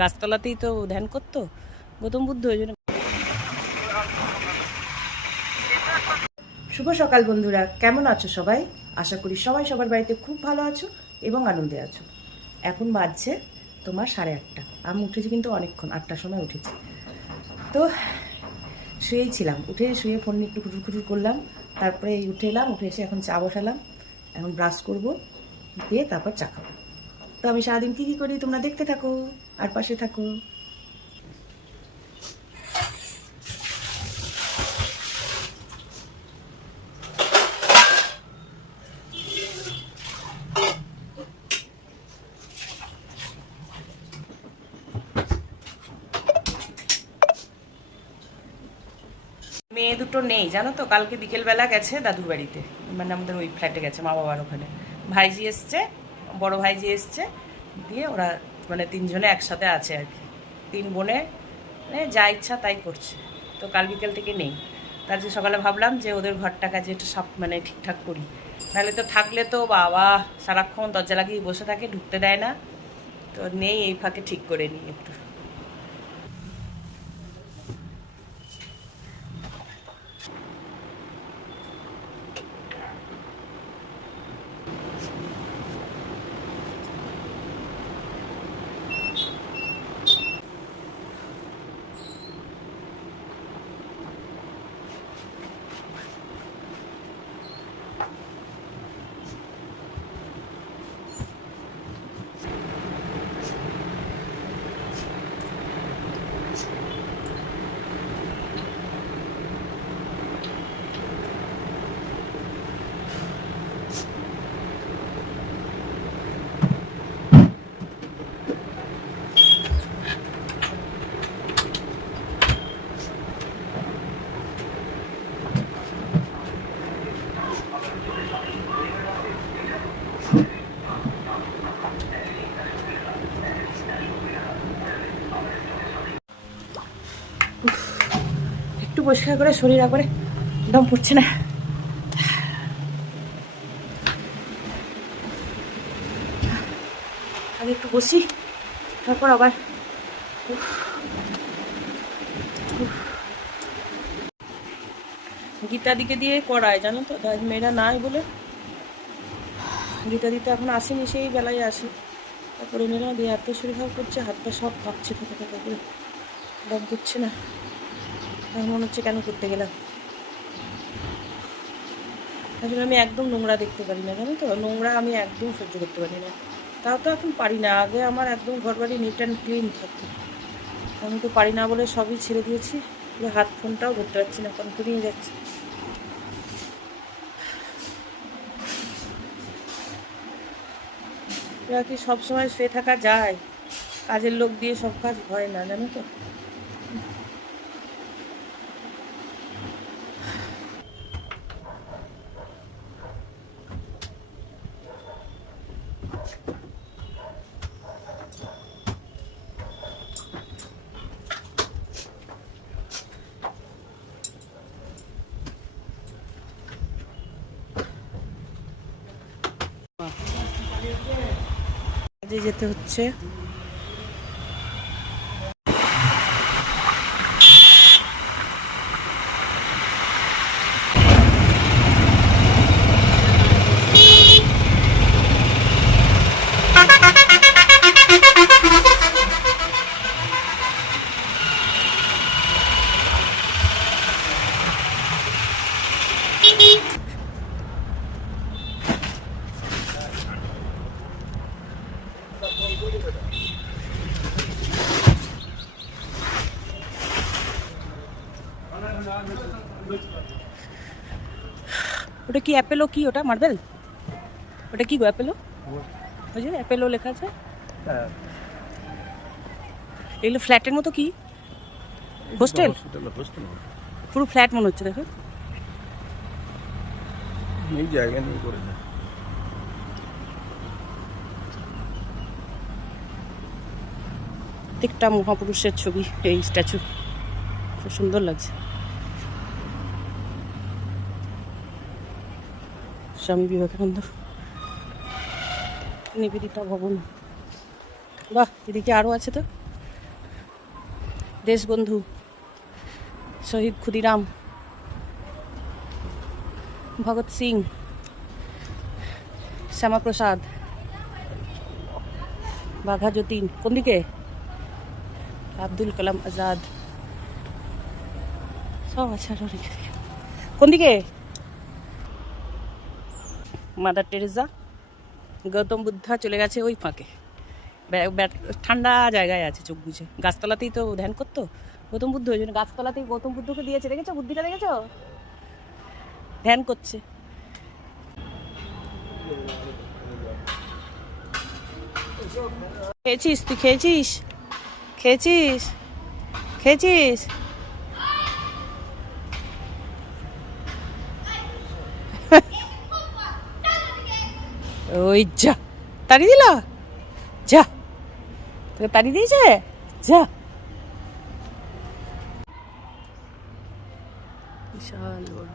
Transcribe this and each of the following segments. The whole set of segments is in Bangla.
গাছতলাতেই তো ধ্যান করতো গৌতম বুদ্ধ, ওই জন্য। শুভ সকাল বন্ধুরা, কেমন আছো সবাই? আশা করি সবাই সবার বাড়িতে খুব ভালো আছো এবং আনন্দে আছো। এখন বাজছে তোমার 8:30। আমি উঠেছি কিন্তু অনেকক্ষণ, 8টার সময় উঠেছি। তো শুয়েই ছিলাম, উঠে শুয়ে ফোন নিয়ে একটু খুচুর খুচুর করলাম। তারপরে উঠে এলাম, উঠে এসে এখন চা বসালাম। এখন ব্রাশ করব, দিয়ে তারপর চা খাবো। তো আমি সারাদিন কী কী করি তোমরা দেখতে থাকো আর পাশে থাকো। মেয়ে দুটো নেই জানো তো, কালকে বিকেলবেলা গেছে দাদুর বাড়িতে, মানে আমাদের ওই ফ্ল্যাটে গেছে মা বাবার ওখানে। ভাইজি এসছে, বড় ভাইজি এসছে, দিয়ে ওরা মানে তিনজনে একসাথে আছে আর কি। তিন বোনে মানে যা ইচ্ছা তাই করছে। তো কাল বিকেল থেকে নেই, তার যে সকালে ভাবলাম যে ওদের ঘরটা কাজে একটু সব মানে ঠিকঠাক করি, নাহলে তো থাকলে তো বাবা সারাক্ষণ দরজা লাগিয়ে বসে থাকে, ঢুকতে দেয় না। তো নেই, এই ফাঁকে ঠিক করে নিই একটু। একটু পরিষ্কার করে শরীর একবারে দম পড়ছে না। আমি একটু বসি, তারপর আবার গীতাদিকে দিয়ে করায় জানো তো, মেয়েরা নাই বলে। গীতাদি তো এখন আসেনি, সেই বেলায় আসে, তারপরে নিলাম দিয়ে এত শরীর খারাপ করছে, হাত পা সব কাঁপছে, থেকে থেকে করে দম করছে না। মনে হচ্ছে কেন করতে গেলাম। আসলে আমি একদম নোংরা দেখতে পারি না জানো তো, নোংরা আমি একদম সহ্য করতে পারি না। তাও তো এখন পারি না, আগে আমার একদম ঘরবাড়ি নিট অ্যান্ড ক্লিন থাকতো। আমি তো পারি না বলে সবই ছেড়ে দিয়েছি, হাত ফোনটাও ধরতে পারছি না, ফোন নিয়ে যাচ্ছি। এবার কি সবসময় শুয়ে থাকা যায়? কাজের লোক দিয়ে সব কাজ হয় না জানো তো। কাজে যেতে হচ্ছে। ওটা কি অ্যাপেলো? কি ওটা মার্বেল? ওটা কি গো অ্যাপেলো? ওই যে অ্যাপেলো লেখা আছে। এগুলো ফ্ল্যাটের মতো, কি হোস্টেল? পুরো ফ্ল্যাট মনে হচ্ছে, দেখো এই জায়গা নিয়ে করে দেয়। প্রত্যেকটা মহাপুরুষের ছবি, এই স্ট্যাচু খুব সুন্দর লাগছে। স্বামী বিবেকানন্দ, নিবেদিতা ভবন। বাহ, এদিকে আরও আছে তো। দেশবন্ধু শহীদ ক্ষুদিরাম, ভগৎ সিং, শ্যামাপ্রসাদ, বাঘা যতীন, কোন দিকে? আব্দুল কালাম আজাদ, সব আছে আরো অনেক দিকে। কোন দিকে? মাদার টেরেসা, গৌতম বুদ্ধা চলে গেছে ওই ফাঁকে, ঠান্ডা জায়গায় আছে, চোখ বুঝে। গাছতলাতেই তো ধ্যান করতো গৌতম বুদ্ধ, ওই জন্য গাছতলাতেই গৌতম বুদ্ধকে দিয়েছে, দেখেছো বুদ্ধিটা, দেখেছো? ধ্যান করছে। খেয়েছিস তুই? খেয়েছিস? খেয়েছিস? খেয়েছিস? ওই যা, তাড়ি দিল, যা, তোকে তাড়ি দিয়েছে, যা। বিশাল বড়।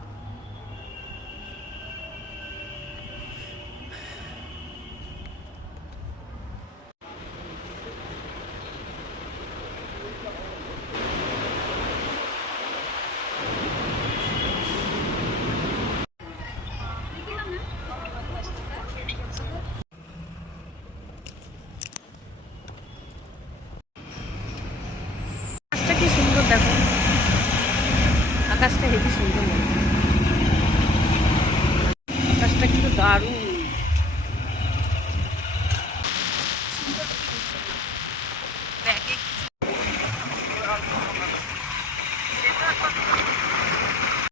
আকাশটা কি সুন্দর দেখো, আকাশটা হেবি সুন্দর, আকাশটা কিন্তু দারুণ।